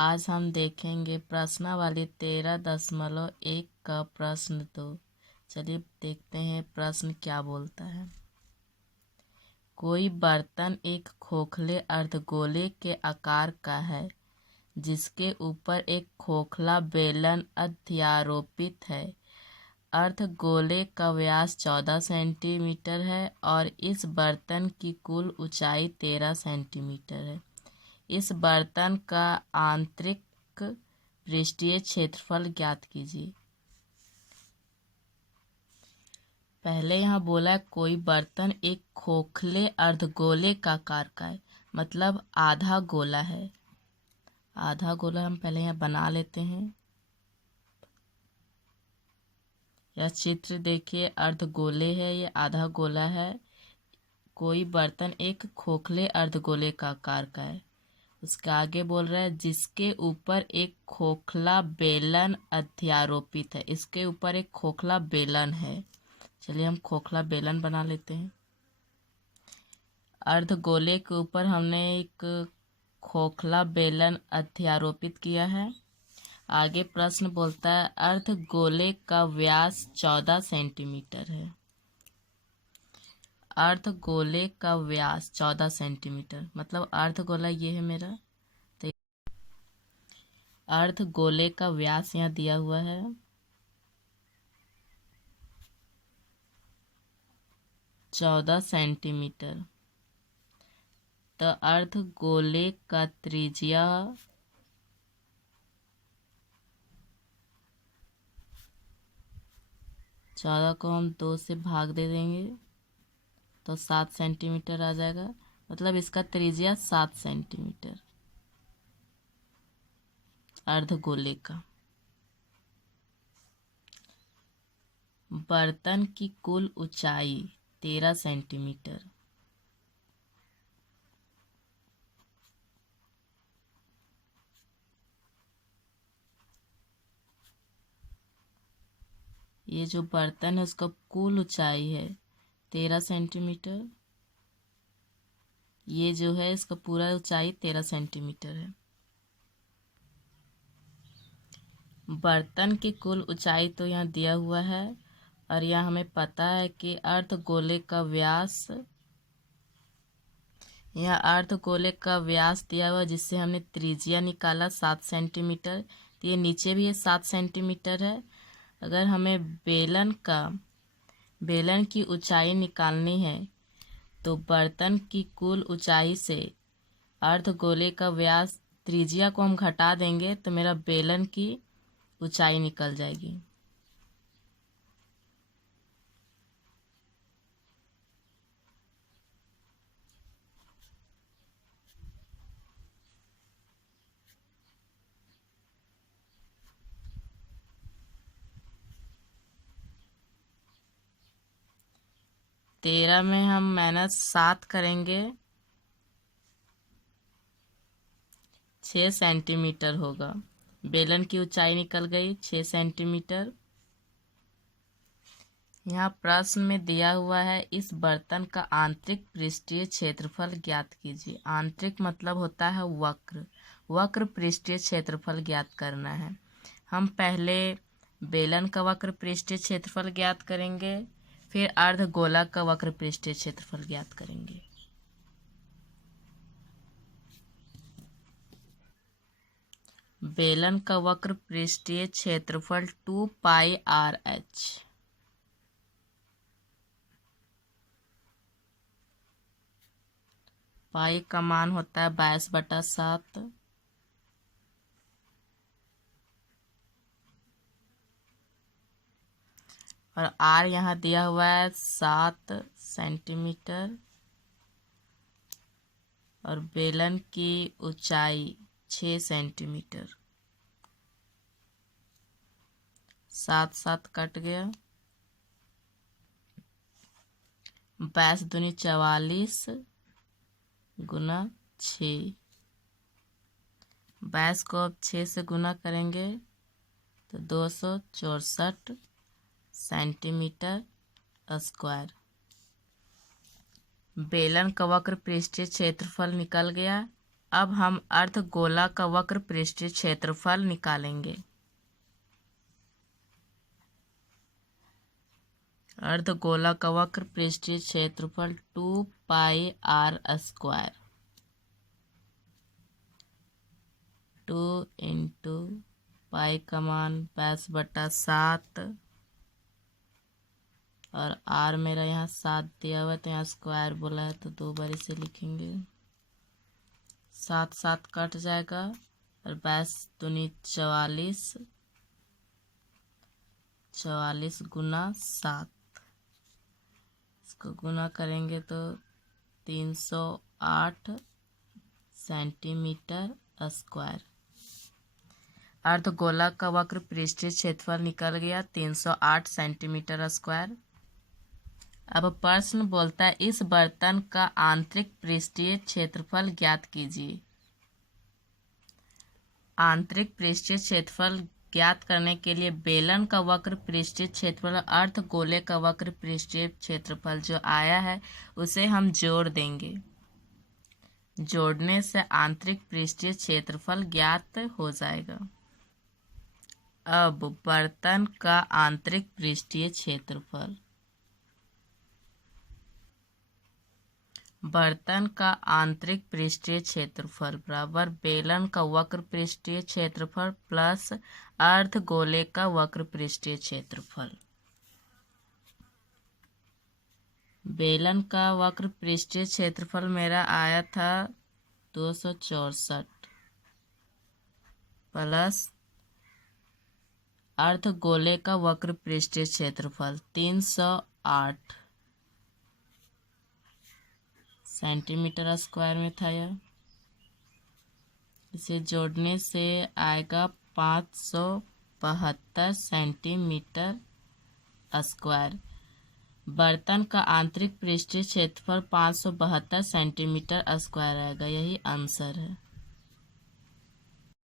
आज हम देखेंगे प्रश्नावली 13.1 का प्रश्न 2। चलिए देखते हैं प्रश्न क्या बोलता है। कोई बर्तन एक खोखले अर्धगोले के आकार का है जिसके ऊपर एक खोखला बेलन अध्यारोपित है। अर्धगोले का व्यास 14 सेंटीमीटर है और इस बर्तन की कुल ऊंचाई 13 सेंटीमीटर है। इस बर्तन का आंतरिक पृष्ठीय क्षेत्रफल ज्ञात कीजिए। पहले यहाँ बोला है कोई बर्तन एक खोखले अर्धगोले का आकार का है, मतलब आधा गोला है। आधा गोला हम पहले यहाँ बना लेते हैं। यह चित्र देखिए, अर्धगोले है, ये आधा गोला है। कोई बर्तन एक खोखले अर्धगोले का आकार का है। उसके आगे बोल रहा है जिसके ऊपर एक खोखला बेलन अध्यारोपित है। इसके ऊपर एक खोखला बेलन है। चलिए हम खोखला बेलन बना लेते हैं। अर्धगोले के ऊपर हमने एक खोखला बेलन अध्यारोपित किया है। आगे प्रश्न बोलता है अर्धगोले का व्यास 14 सेंटीमीटर है। अर्धगोले का व्यास 14 सेंटीमीटर, मतलब अर्धगोला ये है मेरा। तो अर्धगोले का व्यास यहाँ दिया हुआ है 14 सेंटीमीटर। तो अर्धगोले का त्रिज्या 14 को हम 2 से भाग दे देंगे तो 7 सेंटीमीटर आ जाएगा। मतलब इसका त्रिज्या 7 सेंटीमीटर अर्धगोले का। बर्तन की कुल ऊंचाई 13 सेंटीमीटर। ये जो बर्तन है उसका कुल ऊंचाई है 13 सेंटीमीटर। ये जो है इसका पूरा ऊंचाई 13 सेंटीमीटर है। बर्तन की कुल ऊंचाई तो यहाँ दिया हुआ है और यहाँ हमें पता है कि अर्धगोले का व्यास, यहाँ अर्धगोले का व्यास दिया हुआ जिससे हमने त्रिज्या निकाला 7 सेंटीमीटर। तो ये नीचे भी ये 7 सेंटीमीटर है। अगर हमें बेलन की ऊंचाई निकालनी है तो बर्तन की कुल ऊंचाई से अर्धगोले का व्यास त्रिज्या को हम घटा देंगे तो मेरा बेलन की ऊंचाई निकल जाएगी। तेरह में हम -7 करेंगे 6 सेंटीमीटर होगा। बेलन की ऊंचाई निकल गई 6 सेंटीमीटर। यहाँ प्रश्न में दिया हुआ है इस बर्तन का आंतरिक पृष्ठीय क्षेत्रफल ज्ञात कीजिए। आंतरिक मतलब होता है वक्र। वक्र पृष्ठीय क्षेत्रफल ज्ञात करना है। हम पहले बेलन का वक्र पृष्ठीय क्षेत्रफल ज्ञात करेंगे, फिर अर्धगोला का वक्र पृष्ठीय क्षेत्रफल ज्ञात करेंगे। बेलन का वक्र पृष्ठीय क्षेत्रफल 2πRh। पाई का मान होता है 22/7। और आर यहाँ दिया हुआ है 7 सेंटीमीटर और बेलन की ऊंचाई 6 सेंटीमीटर। 7 7 कट गया। 22 दूनी 44 गुना 6। 22 को अब 6 से गुना करेंगे तो 264 सेंटीमीटर स्क्वायर। बेलन का वक्र पृष्ठीय क्षेत्रफल निकल गया अब हम अर्धगोला का वक्र पृष्ठीय क्षेत्रफल निकालेंगे। अर्धगोला का वक्र पृष्ठीय क्षेत्रफल 2πr²। 2 इंटू पाई का मान 22/7 और r मेरा यहाँ 7 दिया हुआ है, तो यहाँ स्क्वायर बोला है तो 2 बार इसे लिखेंगे। 7 7 कट जाएगा और 22 दूनी 44, 44 गुना 7, इसको गुना करेंगे तो 308 सेंटीमीटर स्क्वायर। अर्धगोला का वक्र पृष्ठीय क्षेत्रफल निकल गया 308 सेंटीमीटर स्क्वायर। अब प्रश्न बोलता है इस बर्तन का आंतरिक पृष्ठीय क्षेत्रफल ज्ञात कीजिए। आंतरिक पृष्ठीय क्षेत्रफल ज्ञात करने के लिए बेलन का वक्र पृष्ठीय क्षेत्रफल, अर्धगोले का वक्र पृष्ठीय क्षेत्रफल जो आया है उसे हम जोड़ देंगे। जोड़ने से आंतरिक पृष्ठीय क्षेत्रफल ज्ञात हो जाएगा। अब बर्तन का आंतरिक पृष्ठीय क्षेत्रफल, बर्तन का आंतरिक पृष्ठीय क्षेत्रफल बराबर बेलन का वक्र पृष्ठीय क्षेत्रफल प्लस अर्धगोले का वक्र पृष्ठीय क्षेत्रफल। बेलन का वक्र पृष्ठीय क्षेत्रफल मेरा आया था 264 प्लस अर्धगोले का वक्र पृष्ठीय क्षेत्रफल 308 सेंटीमीटर स्क्वायर में था यह। इसे जोड़ने से आएगा 572 सेंटीमीटर स्क्वायर। बर्तन का आंतरिक पृष्ठीय क्षेत्रफल 572 सेंटीमीटर स्क्वायर आएगा, यही आंसर है।